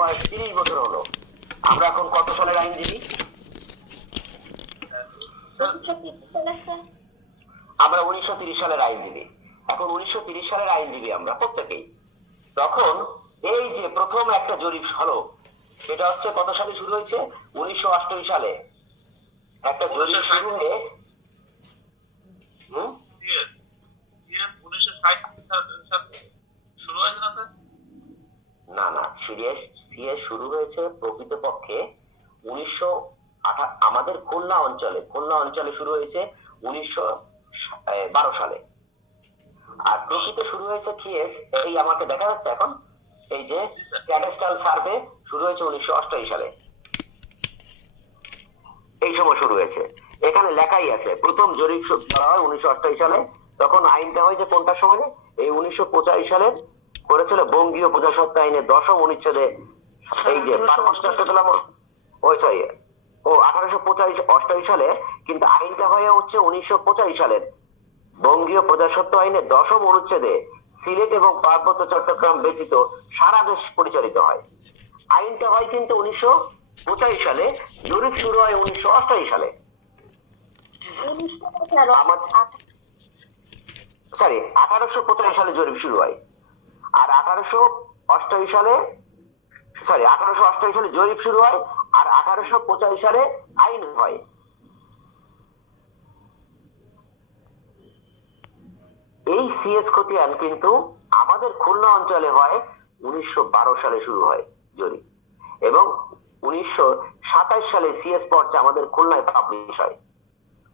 বয়স 30 বছর হলো। আমরা এখন কত সালের আইনজীবী? আমরা 1930 সালের আইনজীবী। এখন 1930 সালের আইনজীবী আমরা প্রত্যেকেই। তখন এই যে প্রথম একটা জরিপ হলো, সেটা হচ্ছে কত সালে শুরু হয়েছে? 1968 সালে একটা জরিপ শুরু হয়ে না না, সিএস শুরু হয়েছে প্রকৃতপক্ষে 1900 আমাদের খুলনা অঞ্চলে শুরু হয়েছে 1912 সালে। আর প্রকৃত শুরু হয়েছে সিএস, এই আমাকে দেখা যাচ্ছে এখন, এই যে ক্যাডাস্ট্রাল সার্ভে শুরু হয়েছে 1988 সালে। এই সময় শুরু হয়েছে, এখানে লেখাই আছে প্রথম জরিপ করা হয় 1988 সালে। তখন আইনটা হয়েছে কোনটার সময়? এই 1985 সালে করেছিল বঙ্গীয় প্রজাস্বত্ব আইনের 10ম অনুচ্ছেদে। এই যে ওই সরি, ও 1885 সালে, কিন্তু আইনটা হয়ে হচ্ছে 1985 সালের বঙ্গীয় প্রজাস্বত্ব আইনের 10ম অনুচ্ছেদে সিলেট এবং পার্বত্য চট্টগ্রাম ব্যতীত সারা দেশ পরিচালিত হয়। আইনটা হয় কিন্তু 1985 সালে, জরিপ শুরু হয় 1988 সালে। সরি, 1885 সালে জরিপ শুরু হয়। আর 1888 সালে জরিপ শুরু হয়, আর 1885 সালে আইন হয়। এই সিএস খতিয়ান কিন্তু আমাদের খুলনা অঞ্চলে হয় 1912 সালে শুরু হয় জরিপ, এবং 1927 সালে সিএস পর্চা আমাদের খুলনায় পাবলিশ হয়,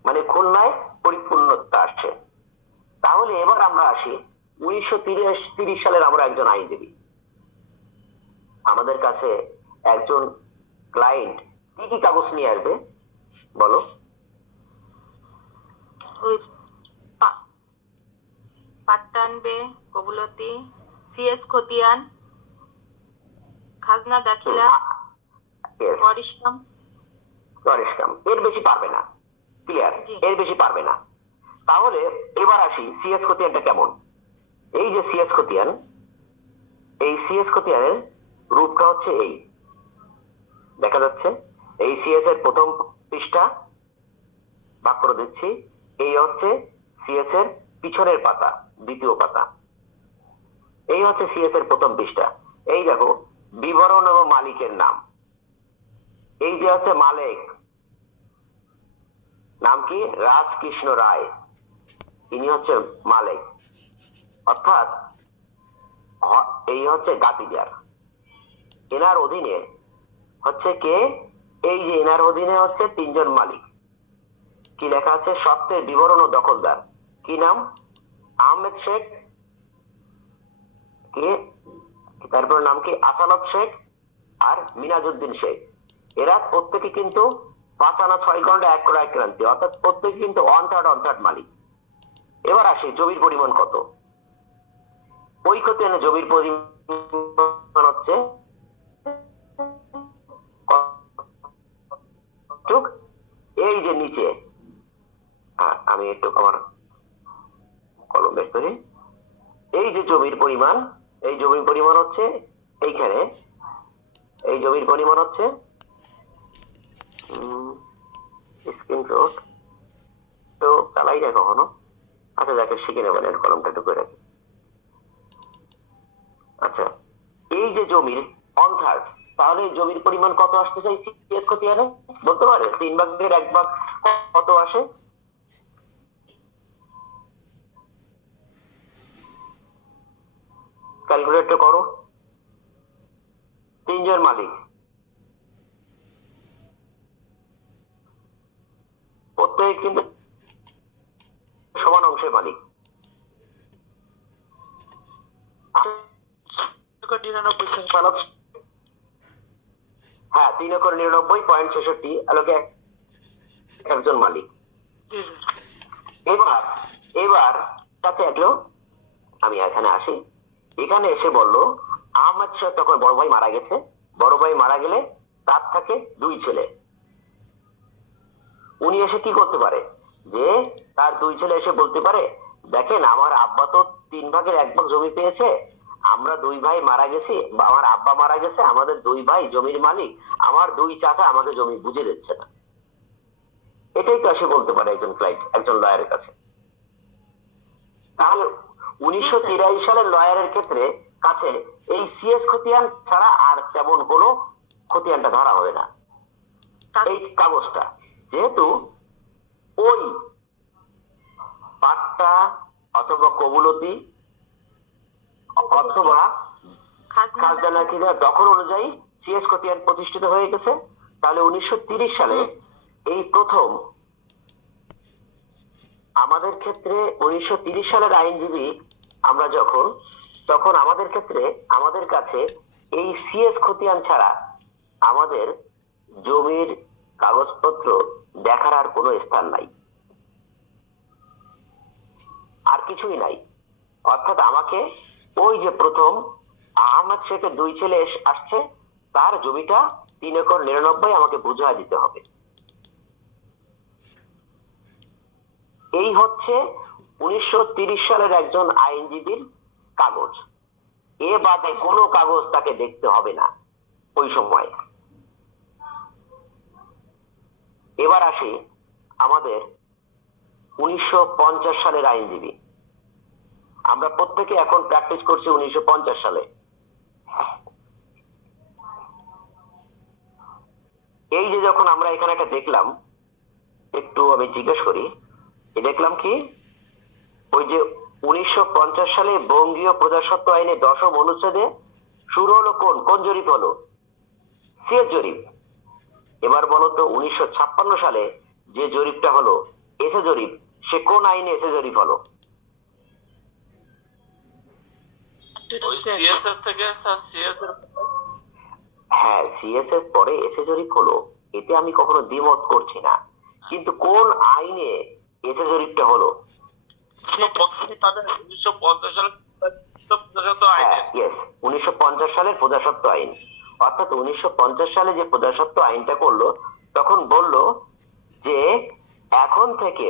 মানে খুলনায় পরিপূর্ণতা আসছে। তাহলে এবার আমরা আসি 1930 সালের আমরা একজন আইনজীবী। আমাদের কাছে একজন ক্লায়েন্ট কি কি কাগজ নিয়ে আসবে বলো? পাট্টা আনবে, কবুলতি, সিএস খতিয়ান, খাজনা দাখিলা, পরিশ্রম। এর বেশি পারবে না, ক্লিয়ার? এর বেশি পারবে না। তাহলে এবার আসি সিএস খতিয়ানটা কেমন। এই যে সিএস খতিয়ান, এই সিএস খতিয়ানের রূপটা হচ্ছে এই, দেখা যাচ্ছে এই সিএস এর প্রথম পৃষ্ঠা, ভাগ করে দিচ্ছি। এই হচ্ছে সিএস এর পিছনের পাতা, দ্বিতীয় পাতা। এই হচ্ছে সিএস এর প্রথম পৃষ্ঠা। এই দেখো বিবরণ এবং মালিকের নাম। এই যে হচ্ছে মালিক, নাম কি? রাজকৃষ্ণ রায়, ইনি হচ্ছে মালিক, অর্থাৎ এই হচ্ছে গাতিজার। এনার অধীনে হচ্ছে কে? এই যে এনার অধীনে হচ্ছে 3 জন মালিক। কি লেখা আছে? সত্ত্বের বিবরণ ও দখলদার। কি নাম? আহমেদ শেখ, কে, তারপর নাম কি? আসানত শেখ আর মিনাজউদ্দিন শেখ। এরা প্রত্যেকে কিন্তু 5 আনা 6 গন্ডা 1 ক্রয় ক্রান্তি, অর্থাৎ প্রত্যেকে কিন্তু 1/3 মালিক। এবার আসি জমির পরিমাণ কত। ওই খতিয়ানে জমির পরিমাণ হচ্ছে এই যে নিচে, আমি একটু আমার কলম বের করি। এই যে জমির পরিমাণ, এই জমির পরিমাণ হচ্ছে এইখানে, এই জমির পরিমাণ হচ্ছে স্ক্রিনশট তো চালাই না কখনো। আচ্ছা যাকে শিখে নেবেন, এর কলমটা একটু করে রাখি। আচ্ছা, এই যে জমির 1/3, তাহলে জমির পরিমাণ কত আসতে চাইছি সিএস খতিয়ানে বলতে পারে? 3/1 কত আসে? ক্যালকুলেট করো। 3 জন মালিক, প্রত্যেক কিন্তু সমান অংশের মালিক। হ্যাঁ, 3,99,66 আলোকে একজন মালিক। এবার কাছে একলো, আমি এখানে আসি। এখানে এসে বললো আহমেদ শেখ তখন বড় ভাই মারা গেছে। বড় ভাই মারা গেলে তার থাকে 2 ছেলে। উনি এসে কি করতে পারে? যে তার 2 ছেলে এসে বলতে পারে, দেখেন আমার আব্বা তো 3/1 জমি পেয়েছে, আমরা দুই ভাই মারা গেছি, বা আমার আব্বা মারা গেছে, আমাদের দুই ভাই জমির মালিক, আমার দুই চাচা আমাকে জমি বুঝে দিচ্ছে না। এটাই তো সে বলতে পারে একজন ক্লায়েন্ট, একজন লয়ারের কাছে। তাহলে 1983 সালের লয়ারের ক্ষেত্রে কাছে এই সিএস খতিয়ান ছাড়া আর তেমন কোনো খতিয়ানটা ধরা হবে না। এই কাগজটা যেহেতু ওই পাট্টা অথবা কবুলতি অথবা খাজনা কিনা দখল অনুযায়ী সিএস খতিয়ান প্রতিষ্ঠিত হয়ে গেছে, তাহলে 1930 সালে এই প্রথম আমাদের ক্ষেত্রে 1930 সালের আইনজীবী আমরা তখন আমাদের ক্ষেত্রে আমাদের কাছে এই সিএস খতিয়ান ছাড়া আমাদের জমির কাগজপত্র দেখার আর কোনো স্থান নাই, আর কিছুই নাই। অর্থাৎ আমাকে ওই যে প্রথম আহমদ শেখের দুই ছেলে আসছে, তার জমিটা 3 একর 99 আমাকে বুঝিয়ে দিতে হবে। এই হচ্ছে 1930 সালের একজন আইনজীবীর কাগজ। এ বাদে কোনো কাগজ তাকে দেখতে হবে না ওই সময়। এবার আসি আমাদের 1950 সালের আইনজীবী। আমরা প্রত্যেকে এখন প্র্যাকটিস করছি 1950 সালে। এই যে যখন আমরা এখানে একটা দেখলাম, একটু আমি জিজ্ঞেস করি, দেখলাম কি ওই যে 1950 সালে বঙ্গীয় প্রজাস্বত্ব আইনে 10ম অনুচ্ছেদে শুরু হলো কোন জরিপ হলো? সিএস জরিপ। এবার বলো তো 1956 সালে যে জরিপটা হলো এসে জরিপ, সে কোন আইনে এসে জরিপ হলো? হ্যাঁ, সিএস এর পরে এসে জরিপ হলো, এতে আমি কখনো দ্বিমত করছি না, কিন্তু কোন আইনে এসে জরিপটা হলো? 1950 সালের প্রজাস্বত্ব আইন। অর্থাৎ 1950 সালে যে প্রজাস্বত্ব আইনটা করলো, তখন বলল যে এখন থেকে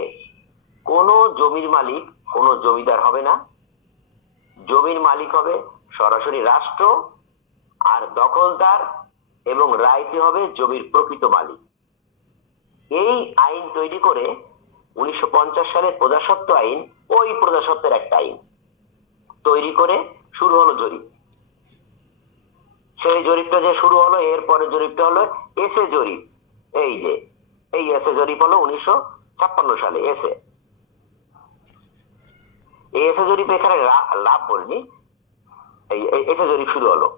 কোন জমির মালিক কোন জমিদার হবে না, জমির মালিক হবে সরাসরি রাষ্ট্র, আর দখলদার এবং রায়তি হবে জমির প্রকৃত মালিক। এই আইন তৈরি করে 1950 সালের প্রজাস্বত্ব আইন, ওই প্রজাস্বত্বের একটা আইন তৈরি করে শুরু হলো জরিপ। সেই জরিপটা যে শুরু হলো, এরপরে জরিপটা হলো এসে জরিপ। এই যে এই এসে জরিপ হলো 1956 সালে এসে জরিপ। এখানে লাভ বলিনি, এই এসে জরিপ শুরু হলো।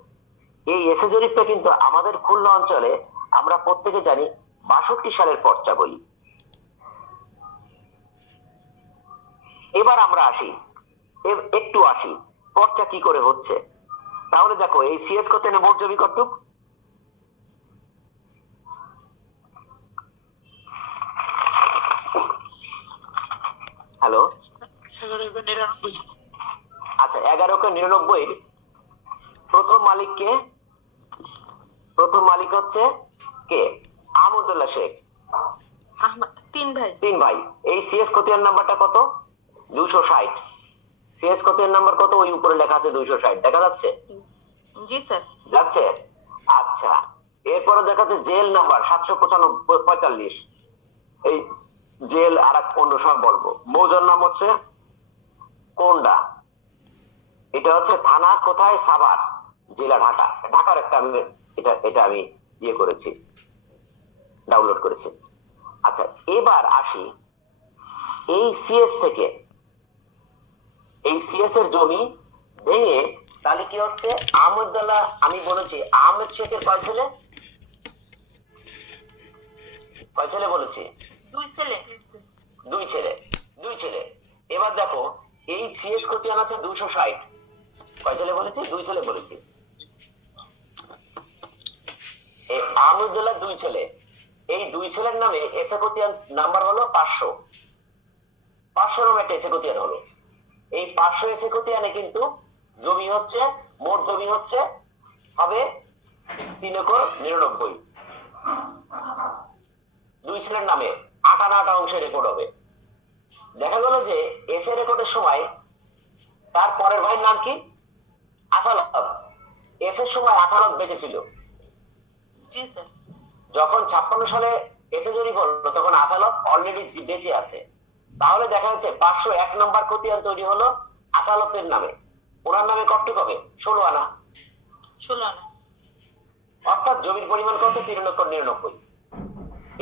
এই এসে জরিপটা কিন্তু আমাদের খুলনা অঞ্চলে আমরা প্রত্যেকে জানি 62 সালের পর্চা বলি। এবার আমরা একটু আসি পর্চা কি করে হচ্ছে। তাহলে দেখো এই সিএস করতে মোট জমি কতটুক? হ্যালো, আচ্ছা 11,99,000 প্রথম মালিক কে? প্রথম মালিক হচ্ছে কে? আহমদুল্লাহ শেখ। তিন ভাই। এই সিএস খতিয়ান নাম্বারটা কত? 260। সিএস খতিয়ান নাম্বার কত? ওই উপরে লেখা আছে 260, দেখা যাচ্ছে? জি স্যার, যাচ্ছে। আচ্ছা, এরপরে দেখাচ্ছে জেল নাম্বার 745। এই জেল আর এক অন্য সময় বলবো। মৌজার নাম হচ্ছে কোন্ডা। এটা হচ্ছে থানা কোথায়? সাভার, জেলা ঢাকা। ঢাকার একটা আমি এটা আমি করেছি, ডাউনলোড করেছি। আচ্ছা, এবার আসি এই সিএস থেকে, এই সিএস এর জমি ভেঙে তাহলে কি হচ্ছে? আহমদুল্লাহ, আমি বলেছি আহমেদ শেখের কয় ছেলে বলেছি? দুই ছেলে। এবার দেখো এই সিএস খতিয়ান আছে 260। কয় ছেলে বলেছি? 2 ছেলে বলেছি। এই আহমদুল্লাহ 2 ছেলে, এই 2 ছেলের নামে এসে খতিয়ান নাম্বার হলো 500। 500 নামে একটা এসে খতিয়ান হলো। এই 500 এসে খতিয়ানে কিন্তু জমি হচ্ছে, মোট জমি হচ্ছে হবে 3 একর 99। 2 ছেলের নামে 58 অংশে রেকর্ড হবে। দেখা গেল যে এসে রেকর্ডের সময় তার পরের ভাইয়ের নাম কি? আদালত এসের সময় আদালত বেঁচে ছিল। জি স্যার। যখন 56 সালে এসে জরিপ হলো তখন আদালত অলরেডি বেঁচে আছে। তাহলে দেখা যাচ্ছে 501 নম্বর খতিয়ান তৈরি হলো আদালতের নামে। ওনার নামে কত হবে? 16 আনা। 16 আনা। অর্থাৎ জমির পরিমাণ কত? 3,99,000।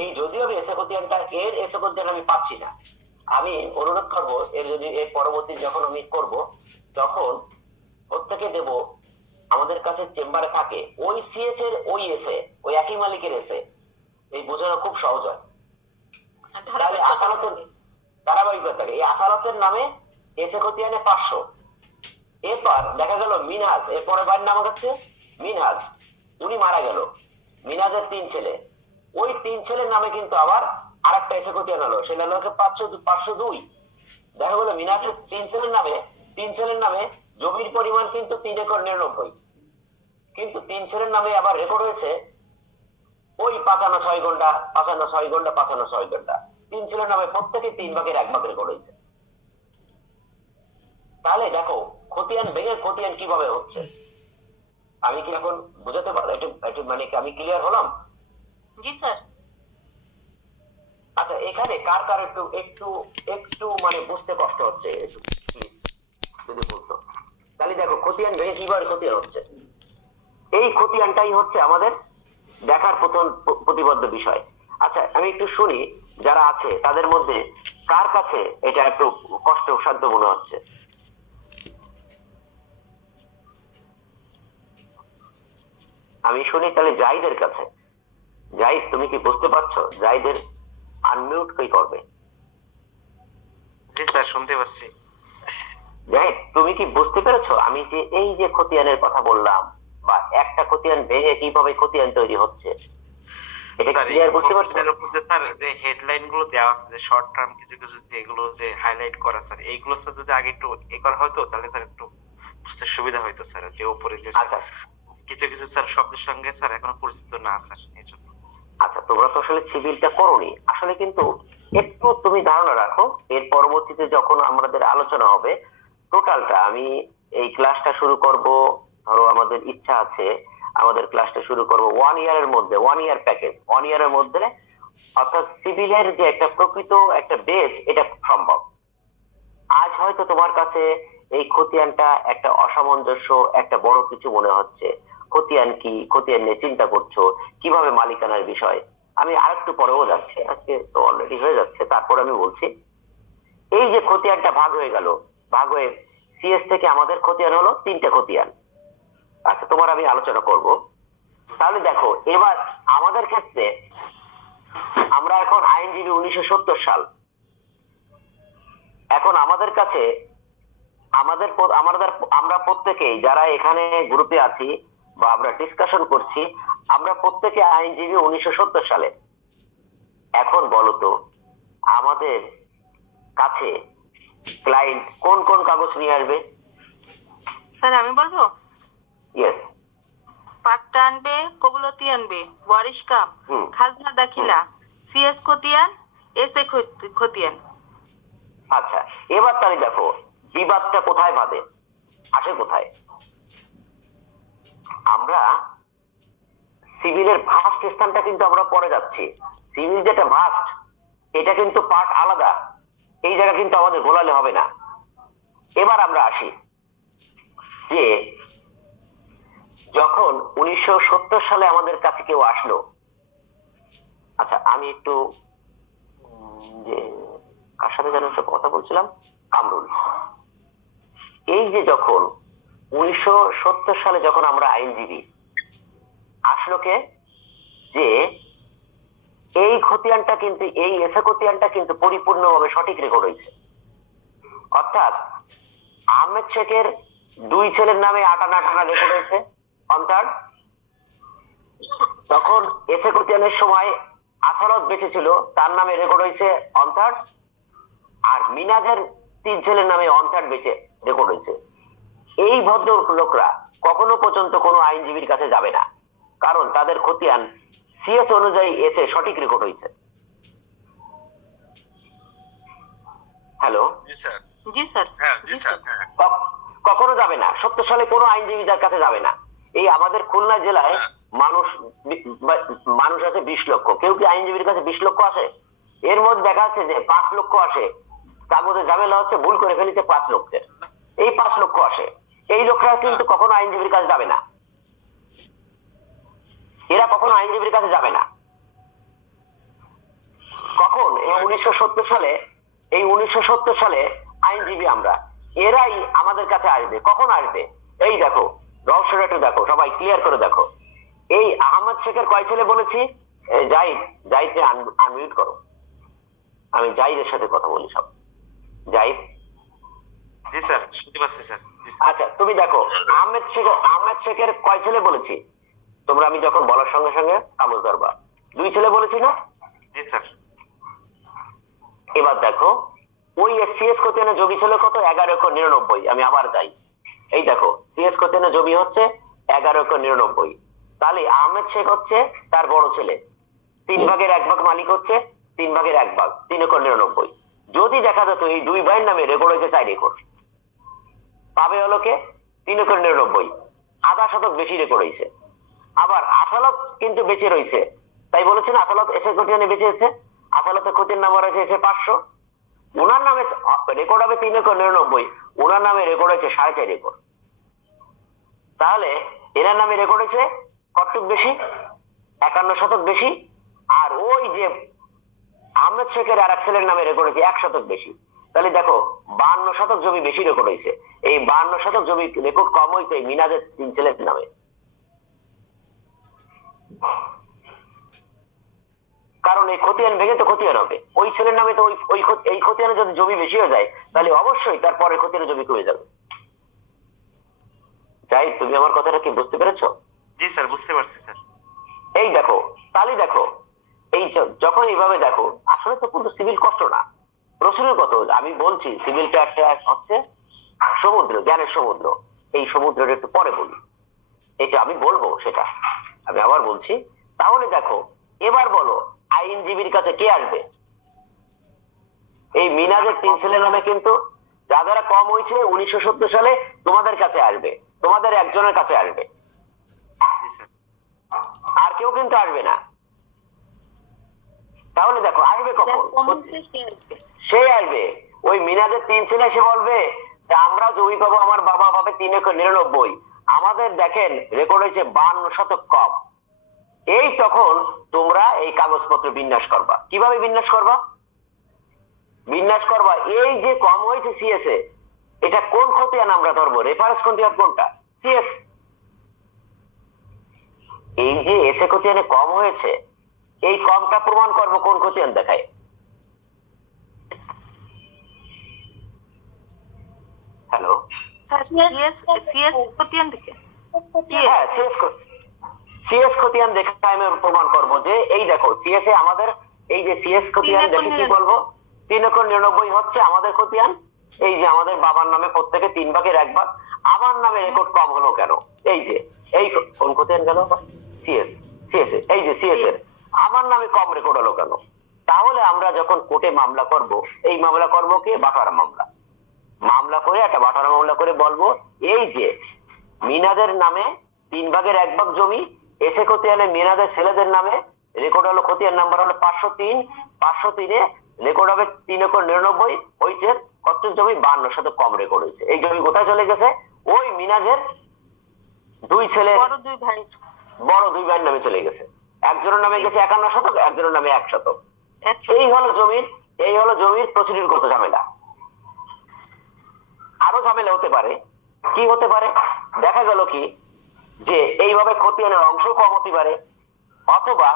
এই যদিও আমি এসে খতিয়ানটা এর এসে খতিয়ান আমি পাচ্ছি না, আমি অনুরোধ করব এর যদি এর পরবর্তী যখন আমি করব তখন প্রত্যেকে দেব আমাদের কাছে চেম্বারে থাকে ওই সিএস এর ওই এসে ওই একই মালিকের এসে, এই বোঝানো খুব সহজ হয়। তাহলে আদালতের ধারাবাহিকতা থাকে। এই আদালতের নামে এসে খতিয়ানে 500। এরপর দেখা গেল মিনহাজ, এর পরের ভাইয়ের নাম হচ্ছে মিনহাজ, উনি মারা গেল। মিনহাজের 3 ছেলে, ওই 3 ছেলের নামে কিন্তু আবার আরেকটা এসে খতিয়ান হলো, সেটা হলো 502। দেখা গেল মিনহাজের 3 ছেলের নামে জমির পরিমাণ কিন্তু 3 একর 99, কিন্তু 3 ছেলের নামে আবার রেকর্ড হয়েছে ওই 55 ঘন্টা 55 ঘন্টা 55 ঘন্টা। 3 ছেলের নামে প্রত্যেকে 3 ভাগের 1 ভাগ রেকর্ড হয়েছে। তাহলে দেখো খতিয়ান ভেঙে খতিয়ান কিভাবে হচ্ছে, আমি কি এখন বুঝাতে পারলাম? একটু মানে আমি ক্লিয়ার হলাম? জি স্যার। আচ্ছা, এখানে কার কার একটু একটু একটু মানে বুঝতে কষ্ট হচ্ছে একটু যদি বলতো, তাহলে দেখো খতিয়ান ভেঙে কিভাবে খতিয়ান হচ্ছে। এই খতিয়ানটাই হচ্ছে আমাদের দেখার প্রথম প্রতিবদ্ধ বিষয়। আচ্ছা, আমি একটু শুনি যারা আছে তাদের মধ্যে কার কাছে এটা একটু কষ্ট সাধ্য মনে হচ্ছে। আমি শুনি তাহলে জাহিদের কাছে। জাহিদ, তুমি কি বুঝতে পারছো? জাহিদের আনমিউট কই করবে? জি স্যার, শুনতে পাচ্ছি। জাহিদ, তুমি কি বুঝতে পেরেছো আমি যে এই যে খতিয়ানের কথা বললাম বা একটা খতিয়ান ভেঙে কিভাবে খতিয়ান তৈরি হচ্ছে, এটা স্যার ক্লিয়ার বুঝতে পারছো? স্যার যে হেডলাইন গুলো দেওয়া আছে, যে শর্ট টার্ম কিছু কিছু এগুলো যে হাইলাইট করা, স্যার এইগুলো স্যার যদি আগে একটু করা হয়তো তাহলে স্যার একটু বুঝতে সুবিধা হইতো স্যার। যে উপরে যে আচ্ছা কিছু কিছু স্যার শব্দের সঙ্গে স্যার এখনো পরিচিত না স্যার, এই জন্য। আচ্ছা, তোমরা তো আসলে সিভিলটা করোনি আসলে, কিন্তু একটু তুমি ধারণা রাখো, এর পরবর্তীতে যখন আমাদের আলোচনা হবে টোটালটা, আমি এই ক্লাসটা শুরু করব, ধরো আমাদের ইচ্ছা আছে আমাদের ক্লাসটা শুরু করব 1 ইয়ারের মধ্যে, 1 ইয়ার প্যাকেজ, 1 ইয়ারের মধ্যে, অর্থাৎ সিভিলের যে একটা প্রকৃত একটা বেজ, এটা সম্ভব। আজ হয়তো তোমার কাছে এই খতিয়ানটা একটা অসামঞ্জস্য, একটা বড় কিছু মনে হচ্ছে। খতিয়ান কি, খতিয়ান নিয়ে চিন্তা করছো কিভাবে মালিকানার বিষয়। আমি আরেকটু পরেও যাচ্ছি, আজকে তো অলরেডি হয়ে যাচ্ছে, তারপর আমি বলছি এই যে খতিয়ানটা ভাগ হয়ে গেল, ভাগ হয়ে সিএস থেকে আমাদের খতিয়ান হলো 3টে খতিয়ান। আচ্ছা, তোমার আমি আলোচনা করব। তাহলে দেখো এবার আমাদের ক্ষেত্রে আমরা এখন আইনজীবী 1970 সাল, এখন আমাদের কাছে আমরা প্রত্যেকেই যারা এখানে গ্রুপে আছি বা আমরা ডিসকাশন করছি, আমরা প্রত্যেকে আইনজীবী 1970 সালে। এখন বলতো আমাদের কাছে ক্লায়েন্ট কোন কোন কাগজ নিয়ে আসবে? স্যার আমি বলবো। ইয়েস। পাট্টা আনবে, কবুলতি আনবে, ওয়ারিশ কাম, হুম। খাজনা দাখিলা, সিএস খতিয়ান, এসএ খতিয়ান। আচ্ছা, এবার তাহলে দেখো বিবাদটা কোথায় বাঁধে, আসে কোথায়? আমরা সিভিলের ভাস্ট স্থানটা কিন্তু আমরা পরে যাচ্ছি। সিভিল যেটা ভাস্ট, এটা কিন্তু পার্ট আলাদা, এই জায়গা কিন্তু আমাদের গোলালে হবে না। এবার আমরা আসি যে যখন 1970 সালে আমাদের কাছে কেউ আসলো, আচ্ছা আমি একটু যে কার সাথে যেন একটা কথা বলছিলাম, কামরুল। এই যে যখন 1970 সালে যখন আমরা আইনজীবী আসলো কে, যে এই খতিয়ানটা কিন্তু, এই এসে খতিয়ানটা কিন্তু পরিপূর্ণভাবে সঠিক রেকর্ড হয়েছে। অর্থাৎ আহমেদ শেখের 2 ছেলের নামে 8 আনা রেকর্ড হয়েছে অন্তর। তখন এসে খতিয়ানের সময় আসারত বেঁচে ছিল, তার নামে রেকর্ড হয়েছে অন্তর। আর মিনাজের 3 ছেলের নামে অন্তর বেঁচে রেকর্ড হয়েছে। এই ভদ্রলোকরা কখনো পর্যন্ত কোনো আইনজীবীর কাছে যাবে না, কারণ তাদের খতিয়ান সিএস অনুযায়ী এসে সঠিক রেকর্ড হয়েছে। হ্যালো? জি স্যার। জি স্যার। হ্যাঁ, জি স্যার। হ্যাঁ। কখনো যাবে না, 70 সালে কোনো আইনজীবী যার কাছে যাবে না। এই আমাদের খুলনা জেলায় মানুষ মানুষ আছে 20 লক্ষ, কেউ কি আইনজীবীর কাছে 20 লক্ষ আসে? এর মধ্যে দেখা যাচ্ছে যে 5 লক্ষ আসে, কাগজে ঝামেলা হচ্ছে, ভুল করে ফেলেছে 5 লক্ষের, এই 5 লক্ষ আসে। এই লোকরা কিন্তু কখনো আইনজীবীর কাছে যাবে না, এরা কখনো আইনজীবীর কাছে যাবে না। কখন? এই 1970 সালে আইনজীবী আমরা, এরাই আমাদের কাছে আসবে। কখন আসবে? এই দেখো, রহস্যটা একটু দেখো, সবাই ক্লিয়ার করে দেখো। এই আহমদ শেখের কয় ছেলে বলেছি? জাহিদকে আনমিউট করো, আমি জাহিদের সাথে কথা বলি সব। জাহিদ, জি স্যার, শুনতে পাচ্ছি স্যার। আচ্ছা তুমি দেখো, আহমেদ শেখের কয় ছেলে বলেছি তোমরা? আমি যখন বলার সঙ্গে সঙ্গে কাগজ ধরবা। 2 ছেলে বলেছি না? জি স্যার। এবার দেখো, ওই সিএস খতিয়ানে জমি ছিল কত? 11,99,000। আমি আবার যাই, এই দেখো সিএস খতিয়ানে জমি হচ্ছে 11,99,000। তাহলে আহমেদ শেখ হচ্ছে তার বড় ছেলে, 3 ভাগের 1 ভাগ মালিক হচ্ছে, 3 ভাগের 1 ভাগ, 3,99,000। যদি দেখা যেত এই 2 ভাইয়ের নামে রেকর্ড হয়েছে 4 একর, পাবে হলো কে? 3,99,000, আধা শতক বেশি রেকর্ড হয়েছে। আবার আদালত কিন্তু বেঁচে রয়েছে, তাই বলেছেন আদালত এসে খতিয়ানে বেঁচেছে, আদালতের খতিয়ান নাম্বার আছে এসে 500, ওনার নামে রেকর্ড হবে 3,99,000, ওনার নামে রেকর্ড হয়েছে 4.5 একর। তাহলে এনার নামে রেকর্ড হয়েছে কতটুক বেশি? 51 শতক বেশি। আর ওই যে আহমেদ শেখের আর এক ছেলের নামে রেকর্ড হয়েছে 1 শতক বেশি। তাহলে দেখো 52 শতক জমি বেশি রেকর্ড হয়েছে। এই 52 শতক জমি রেকর্ড কম হয়েছে এই মিনাজের 3 ছেলের নামে। কারণ এই খতিয়ান ভেঙে তো খতিয়ান হবে, ওই ছেলের নামে তো এই খতিয়ানে যদি জমি বেশি হয়ে যায় তাহলে অবশ্যই তারপরে খতিয়ানে জমি কমে যাবে। যাই, তুমি আমার কথাটা কি বুঝতে পেরেছো? জি স্যার, বুঝতে পারছি স্যার। এই দেখো, তাহলে দেখো, এই যখন এইভাবে দেখো, আসলে তো কিন্তু সিভিল কষ্ট না, প্রচুর কত। আমি বলছি সিভিলটা একটা হচ্ছে সমুদ্র, জ্ঞানের সমুদ্র। এই সমুদ্রটা একটু পরে বলি, এটা আমি বলবো সেটা আমি আবার বলছি। তাহলে দেখো, এবার বলো আইনজীবীর কাছে কে আসবে? এই মিনাজের 3 ছেলের নামে কিন্তু যারা কম হয়েছে 1970 সালে তোমাদের কাছে আসবে, তোমাদের একজনের কাছে আসবে, জি স্যার। আর কেউ কিন্তু আসবে না। তাহলে দেখো আসবে কখন? সে আসবে, ওই মিনাজের 3 ছেলে এসে বলবে যে আমরা জমি পাবো, আমার বাবা পাবে 3,99,000, আমাদের দেখেন রেকর্ড হয়েছে 52 শতক কম। এই তখন তোমরা এই কাগজপত্র বিন্যাস করবা। কিভাবে বিন্যাস করবা? এই যে কম হয়েছে সিএস এ, এটা কোন খতিয়ান আমরা ধরবো? রেফারেন্স খতিয়ান কোনটা? সিএস। এই যে এসে খতিয়ানে কম হয়েছে, এই কমটা প্রমাণ করবো কোন খতিয়ান দেখায়? হ্যালো, সিএস খতিয়ান থেকে হ্যাঁ সিএস খতিয়ান দেখে আমি প্রমাণ করবো যে এই দেখো সিএস এ আমাদের এই যে সিএস খতিয়ান দেখে কি বলবো? 3,99,000 হচ্ছে আমাদের খতিয়ান। এই যে আমাদের বাবার নামে প্রত্যেকে 3 ভাগের 1 ভাগ, আমার নামে রেকর্ড কম হলো কেন? এই যে এই কোন খতিয়ান গেল? সিএস। এই যে সিএস এর আমার নামে কম রেকর্ড হলো কেন? তাহলে আমরা যখন কোর্টে মামলা করব, এই মামলা করব কি? বাটোয়ারা মামলা করে একটা বাটোয়ারা মামলা করে বলবো এই যে মিনাদের নামে 3 ভাগের 1 ভাগ জমি, এসে খতিয়ানে মিনাদের ছেলেদের নামে রেকর্ড হলো, খতিয়ান নাম্বার হলো 503 রেকর্ড হবে 3,99,000 হয়েছে। কত জমি? 52 শতক কম রেকর্ড হয়েছে। এই জমি কোথায় চলে গেছে? ওই মিনাজের 2 ছেলে, বড় 2 ভাইয়ের নামে চলে গেছে। একজনের নামে গেছে 51 শতক, একজনের নামে 1 শতক। এই হলো জমির প্রসিডিউরগত ঝামেলা। আরো ঝামেলা হতে পারে। কি হতে পারে? দেখা গেল কি যে এইভাবে খতিয়ানের অংশ কম হতে পারে, অথবা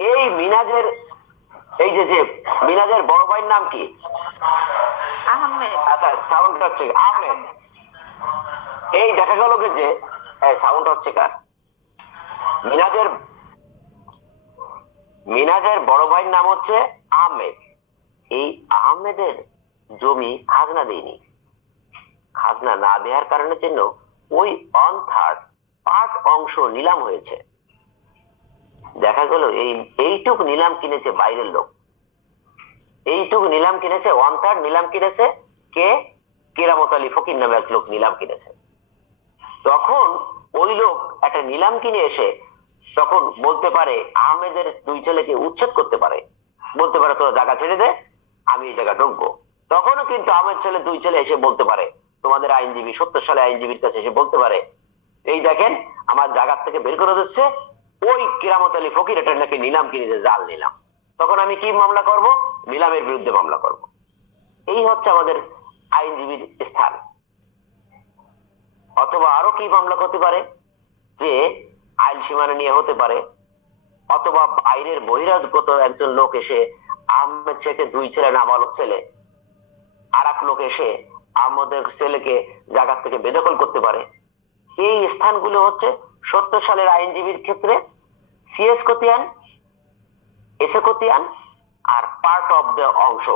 এই মিনাজের মিনাজের বড় ভাইয়ের নাম কি? আহমেদ। আচ্ছা, সাউন্ড হচ্ছে আহমেদ। এই দেখা গেল কি যে সাউন্ড হচ্ছে কার? মিনাজের বড় ভাইয়ের নাম হচ্ছে আহমেদ। এই আহমেদের জমি খাজনা দেয়নি, খাজনা না দেওয়ার কারণে জন্য ওই 1/3 পার্ট অংশ নিলাম হয়েছে। দেখা গেল এইটুক নিলাম কিনেছে বাইরের লোক, এইটুক নিলাম কিনেছে 1/3 নিলাম কিনেছে কে? কেরামত আলী ফকির নামে এক লোক নিলাম কিনেছে। তখন ওই লোক একটা নিলাম কিনে এসে তখন বলতে পারে আহমেদের দুই ছেলেকে উচ্ছেদ করতে পারে, বলতে পারে তোরা জায়গা ছেড়ে দে, আমি এই জায়গা ঢুকবো। তখনও কিন্তু আহমেদ ছেলে দুই ছেলে এসে বলতে পারে, তোমাদের আইনজীবী 70 সালে আইনজীবীর কাছে এসে বলতে পারে, এই দেখেন আমার জায়গা থেকে বের করে দিচ্ছে ওই কেরামত আলী ফকির, এটা নাকি নিলাম কিনেছে, জাল নিলাম। তখন আমি কি মামলা করব? নিলামের বিরুদ্ধে মামলা করব। এই হচ্ছে আমাদের আইনজীবীর স্থান। অথবা আরো কি মামলা করতে পারে, যে আইন সীমানা নিয়ে হতে পারে, অথবা বাইরের বহিরাগত একজন লোক এসে আহমেদ শেখের দুই ছেলে নাবালক ছেলে আর এক লোক এসে আমাদের ছেলেকে জায়গা থেকে বেদখল করতে পারে। এই স্থানগুলো হচ্ছে 70 সালের আইনজীবীর ক্ষেত্রে সিএস খতিয়ান, এসএ খতিয়ান আর পার্ট অফ দ্য অংশ,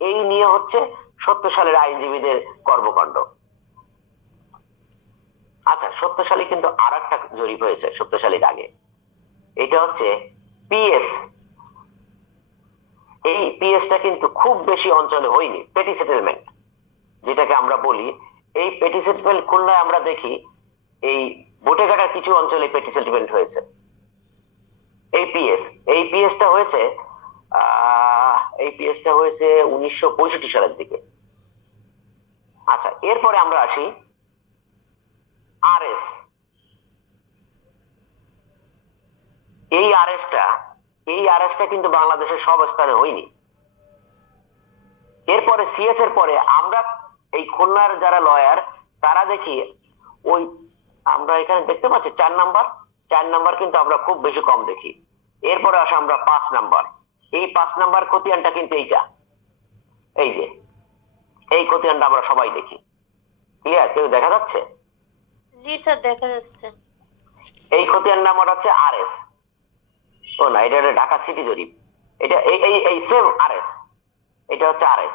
এই নিয়ে হচ্ছে 70 সালের আইনজীবীদের কর্মকাণ্ড। আচ্ছা, 70 সালে কিন্তু আর একটা জরিপ হয়েছে 70 সালের আগে, এটা হচ্ছে পিএস। এই পিএসটা কিন্তু খুব বেশি অঞ্চলে হয়নি, পেটি সেটেলমেন্ট যেটাকে আমরা বলি। এই পেটি সেটেলমেন্ট খুলনায় আমরা দেখি এই বোটেঘাটার কিছু অঞ্চলে পেটি সেটেলমেন্ট হয়েছে। এই পিএসটা হয়েছে 1965 সালের দিকে। আচ্ছা, এরপরে আমরা আসি আরএস। এই আরএসটা কিন্তু বাংলাদেশের সব স্থানে হয়নি। এরপরে সিএস এর পরে আমরা এই খুলনার যারা লয়ার তারা দেখি ওই আমরা এখানে দেখতে পাচ্ছি 4 নাম্বার কিন্তু আমরা খুব বেশি কম দেখি। এরপরে আসে আমরা 5 নাম্বার। এই 5 নাম্বার খতিয়ানটা কিন্তু এইটা, এই যে এই খতিয়ানটা আমরা সবাই দেখি। ক্লিয়ার? কেউ দেখা যাচ্ছে? জি স্যার, দেখা যাচ্ছে। এই খতিয়ান নাম্বার হচ্ছে আরএস। ও না, এটা ঢাকা সিটি জরিপ। এটা এই সেম আরএস, এটা হচ্ছে আরএস,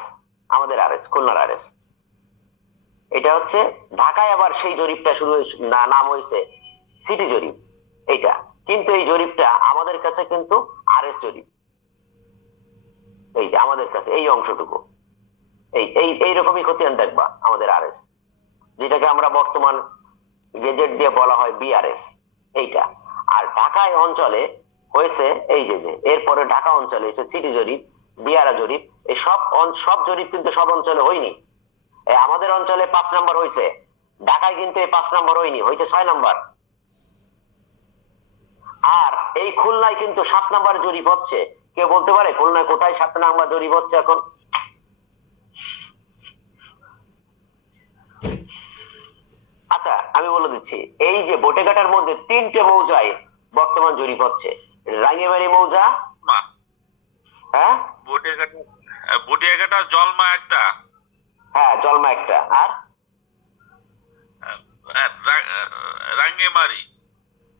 আমাদের আরএস, খুলনার আরএস। এটা হচ্ছে ঢাকায় আবার সেই জরিপটা শুরু নাম হয়েছে সিটি জরিপ এইটা, কিন্তু এই জরিপটা আমাদের কাছে কিন্তু আরএস জরিপ। এই যে আমাদের কাছে এই অংশটুকু এইরকমই খতিয়ান দেখবা আমাদের আরএস, যেটাকে আমরা বর্তমান গেজেট দিয়ে বলা হয় বিআরএস এইটা। আর ঢাকায় অঞ্চলে হয়েছে এই যে এরপরে ঢাকা অঞ্চলে এসে সিটি জরিপ, বিআরএ জরিপ। এই সব জরিপ কিন্তু সব অঞ্চলে হয়নি। আমাদের অঞ্চলে 5 নাম্বার হয়েছে, ঢাকায় কিন্তু এই 5 নাম্বার হয়নি, হয়েছে 6 নাম্বার। আর এই খুলনায় কিন্তু 7 নাম্বার জরিপ হচ্ছে। কেউ বলতে পারে খুলনায় কোথায় 7 নাম্বার জরিপ হচ্ছে এখন? আচ্ছা, আমি বলে দিচ্ছি, এই যে বোটেঘাটার মধ্যে 3টে মৌজায় বর্তমান জরিপ হচ্ছে। রাঙ্গিমারি মৌজা, হ্যাঁ বুটিয়াঘাটা জলমা একটা, হ্যাঁ জলমা একটা, আর রাঙ্গিমারি,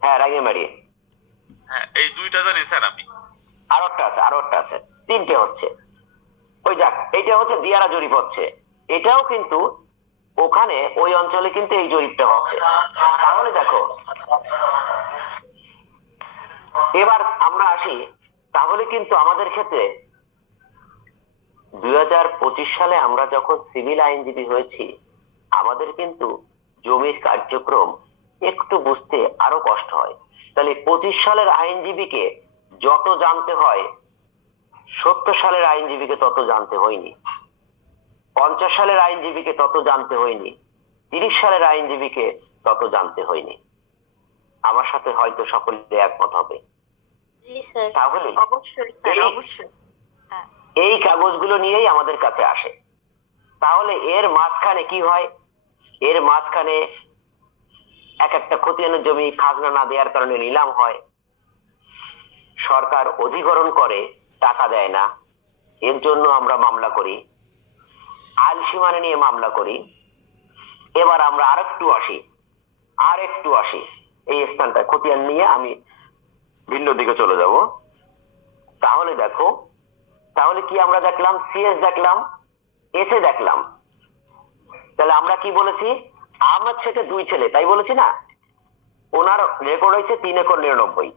হ্যাঁ রাঙ্গিমারি, হ্যাঁ এই দুইটা জানি স্যার আমি। আরো একটা আছে, 3টে হচ্ছে। ওই যাক, এটা হচ্ছে দিয়ারা জরিপ হচ্ছে। এটাও কিন্তু ওখানে ওই অঞ্চলে কিন্তু এই জরিপটা হচ্ছে। তাহলে দেখো, এবার আমরা আসি, তাহলে কিন্তু আমাদের ক্ষেত্রে 2025 সালে আমরা যখন সিভিল আইনজীবী হয়েছি, আমাদের কিন্তু জমির কার্যক্রম একটু বুঝতে আরো কষ্ট হয়। তাহলে 25 সালের আইনজীবীকে যত জানতে হয় 70 সালের আইনজীবীকে তত জানতে হয়নি, 50 সালের আইনজীবীকে তত জানতে হয়নি, 30 সালের আইনজীবীকে তত জানতে হয়নি। আমার সাথে হয়তো সকলে একমত হবে। জি স্যার, তাহলে অবশ্যই স্যার, অবশ্যই। হ্যাঁ, এই কাগজগুলো নিয়েই আমাদের কাছে আসে। তাহলে এর মাঝখানে কি হয়? এর মাঝখানে এক একটা খতিয়ানের জমি খাজনা না দেওয়ার কারণে নিলাম হয়, সরকার অধিগ্রহণ করে, টাকা দেয় না, এর জন্য আমরা মামলা করি, আইন সীমানা নিয়ে মামলা করি। এবার আমরা আরেকটু আসি এই স্থানটা খতিয়ান নিয়ে আমি ভিন্ন দিকে চলে যাব। তাহলে দেখো, তাহলে কি আমরা দেখলাম? সিএস দেখলাম, এসে দেখলাম। তাহলে আমরা কি বলেছি? আহমেদ শেখের 2 ছেলে, তাই বলেছি না? ওনার রেকর্ড হয়েছে 3 একর 99।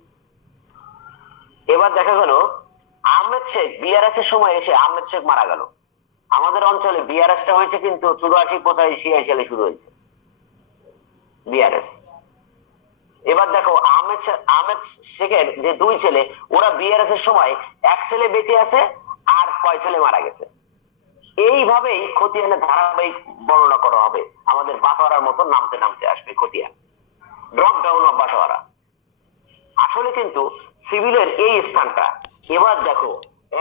এবার দেখা গেল আহমেদ শেখ বিআরএস এর সময় এসে আহমেদ শেখ মারা গেল। আমাদের অঞ্চলে বিআরএসটা হয়েছে কিন্তু 84-85 সালে শুরু হয়েছে বিআরএস। এবার দেখো আহমেদ শেখের যে দুই ছেলে, ওরা বিআরএস এর সময় এক ছেলে বেঁচে আছে আর 6 ছেলে মারা গেছে। এইভাবেই খতিয়ানের ধারাবাহিক বর্ণনা করা হবে, আমাদের বাটোয়ারার মতো নামতে নামতে আসবে খতিয়ান, ড্রপ ডাউন অফ বাটোয়ারা। আসলে কিন্তু সিভিলের এই স্থানটা, এবার দেখো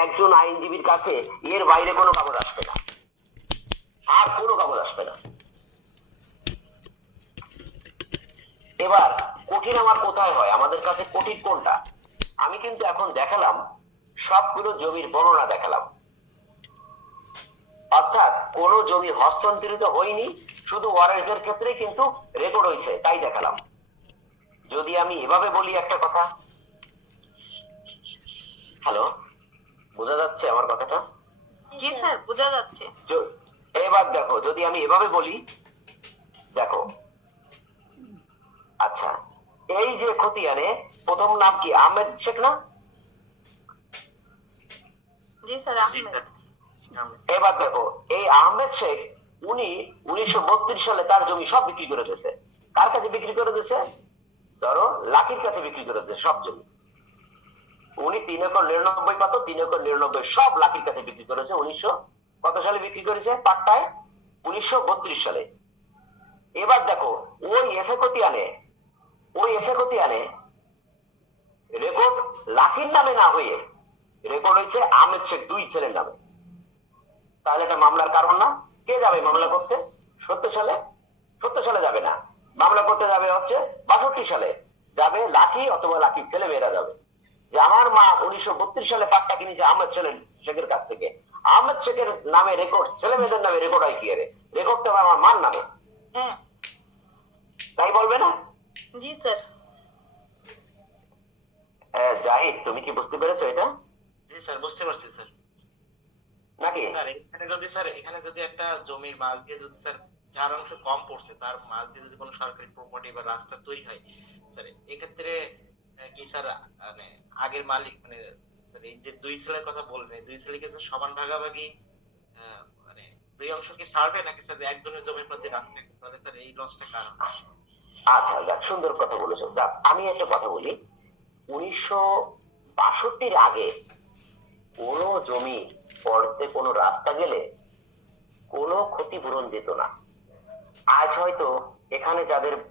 একজন আইনজীবীর কাছে এর বাইরে কোনো কাগজ আসবে না, আর কোনো কাগজ আসবে না। এবার কঠিন আমার কোথায় হয়, আমাদের কাছে কঠিন কোনটা? আমি কিন্তু এখন দেখালাম সবগুলো জমির বর্ণনা দেখালাম, অর্থাৎ কোন জমি হস্তান্তরিত হয়নি, শুধু ওয়ারেসদের ক্ষেত্রে কিন্তু রেকর্ড হয়েছে তাই দেখালাম। যদি আমি এভাবে বলি একটা কথা, হ্যালো, বোঝা যাচ্ছে আমার কথাটা? জি স্যার, বোঝা যাচ্ছে। এবার দেখো, যদি আমি এভাবে বলি, দেখো, আচ্ছা, এই যে খতিয়ানে প্রথম নাম কি আহমেদ শেখ না? জি স্যার, জি আহমেদ। স্যার। এবার দেখো, এই আহমেদ শেখ উনি 1932 সালে তার জমি সব বিক্রি করে দিয়েছে। কার কাছে বিক্রি করে দিয়েছে? ধরো লাকির কাছে বিক্রি করে দিয়েছে সব জমি। উনি 3 একর 99 পাতো, 3 একর 99 সব লাকির কাছে বিক্রি করেছে। 1900 কত সালে বিক্রি করেছে পাট্টায়? 1932 সালে। এবার দেখো, ওই এসে খতিয়ানে রেকর্ড লাকির নামে না হয়ে রেকর্ড হয়েছে আহমেদ শেখ দুই ছেলের নামে। তাহলে এটা মামলার কারণ না? কে যাবে মামলা করতে? 70 সালে যাবে না, মামলা করতে যাবে হচ্ছে 62 সালে যাবে লাকি অথবা লাকির ছেলে মেয়েরা যাবে, যে আমার মা 1932 সালে পাট্টা কিনেছে আহমেদ শেখের কাছ থেকে। আহমেদ শেখের নামে রেকর্ড, ছেলে মেয়েদের নামে রেকর্ড হয় কি? আরে রেকর্ড তো আমার মার নামে, হ্যাঁ। তাই বলবে না? জি স্যার। জাহিদ, তুমি কি বুঝতে পেরেছো এটা জি স্যার, বুঝতে পারছি স্যার। নাকি? এখানে যদি একটা জমির মাল দিয়ে যদি স্যার যার অংশ কম পড়ছে তার মাল দিয়ে যদি কোনো সরকারি প্রপার্টি বা রাস্তা তৈরি হয় স্যার, এক্ষেত্রে কি স্যার মানে আগের মালিক মানে স্যার এই যে দুই ছেলের কথা বললেন, এই দুই ছেলেকে স্যার সমান ভাগাভাগি মানে দুই অংশ কি ছাড়বে নাকি স্যার একজনের জমির প্রতি রাস্তা, তাহলে স্যার এই লসটা কার হবে? আচ্ছা, যাক, সুন্দর কথা বলেছো। যাক, আমি একটা কথা বলি, 1962 আগে কোনো জমি পড়তে কোনো রাস্তা গেলে কোনো ক্ষতিপূরণ দিত না। আজ হয়তো এখানে